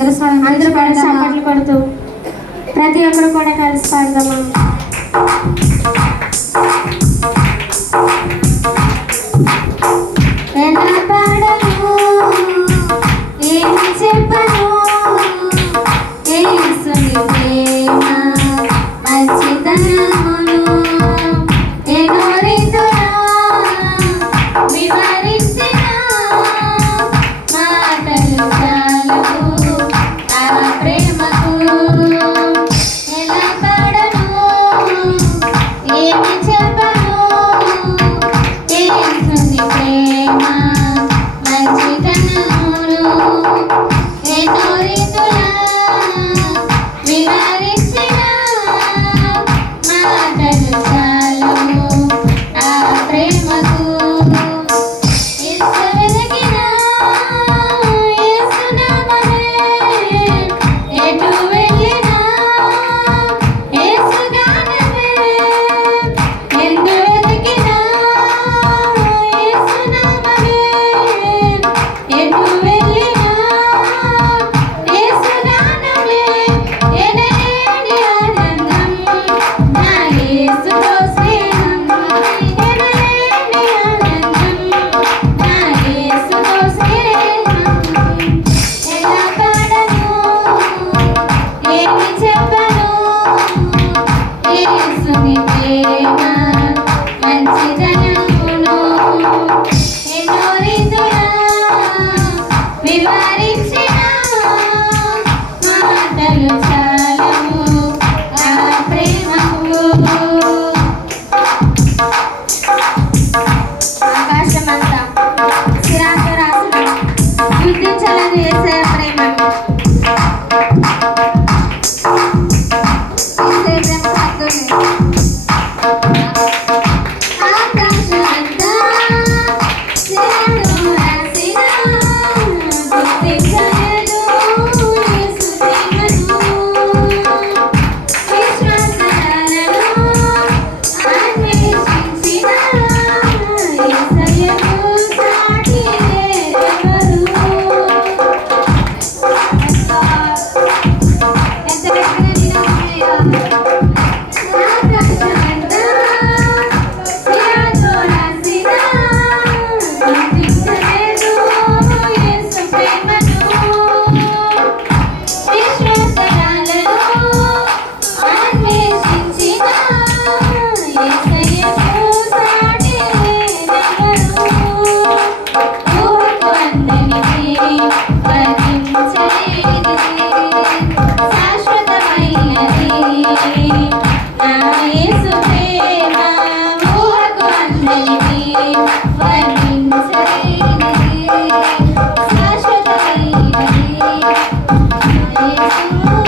అందరూ కూడా చప్పట్లు కొడుతూ ప్రతి ఒక్కరు కూడా కలిసి పాడదామా. ఎలా పాడను ఏమి చెప్పను యేసుని ప్రేమ మంచితనమును ఎన్నో రీతులా వివరించిన మాటలు చాలవు ఆ ప్రేమకు. ఎలా పాడను ఏమి చెప్పను యేసుని ప్రేమ మంచితనమును ఎన్నో రీతులా వివరించిన మాటలు చాలవు ఆ ప్రేమకు. యేసు వెతికిన యేసునామమే ఎటు వెళ్ళినా యేసుగానమే. ఎందు వెతికినా యేసునామమే ఎటు వెళ్ళినా యేసుగానమే. ఎనలేని ఆనందం నా యేసుతో స్నేహం ఎనలేని ఆనందం నా యేసుతో స్నేహం. ఎలా పాడను ఏమి చెప్పను యేసుని ప్రేమ మంచితనమును ఎన్నో రీతులా వివరించిన మాటలు చాలవు ఆ ప్రేమకు. ఆకాశమంతా సిరాతో రాసిన గుర్తించాలని యేసయ్య ప్రేమను. యేసయ్య ప్రేమ సాగుతుంది. ఆకాశమంతా సిరాతో రాసిన గుర్తించలేదు యేసు ప్రేమను. విశ్వాసయాలను అన్వేషించిన యేసయ్యకు సాటి లేరెవరు. ఎంత గట్టిగా నిలబడయ్యా. ఆకాశమంతా సిరాతో రాసిన గుర్తించలేదు యేసు ప్రేమను. విశ్వాసయాలను అన్వేషించిన యేసయ్యకు సాటి లేరెవరు. ఊహకు అందనిది వర్ణించలేనిది శాశ్వతమైనది నా యేసు ప్రేమ. ఊహకు అందనిది వర్ణించలేనిది శాశ్వతమైనది నా యేసు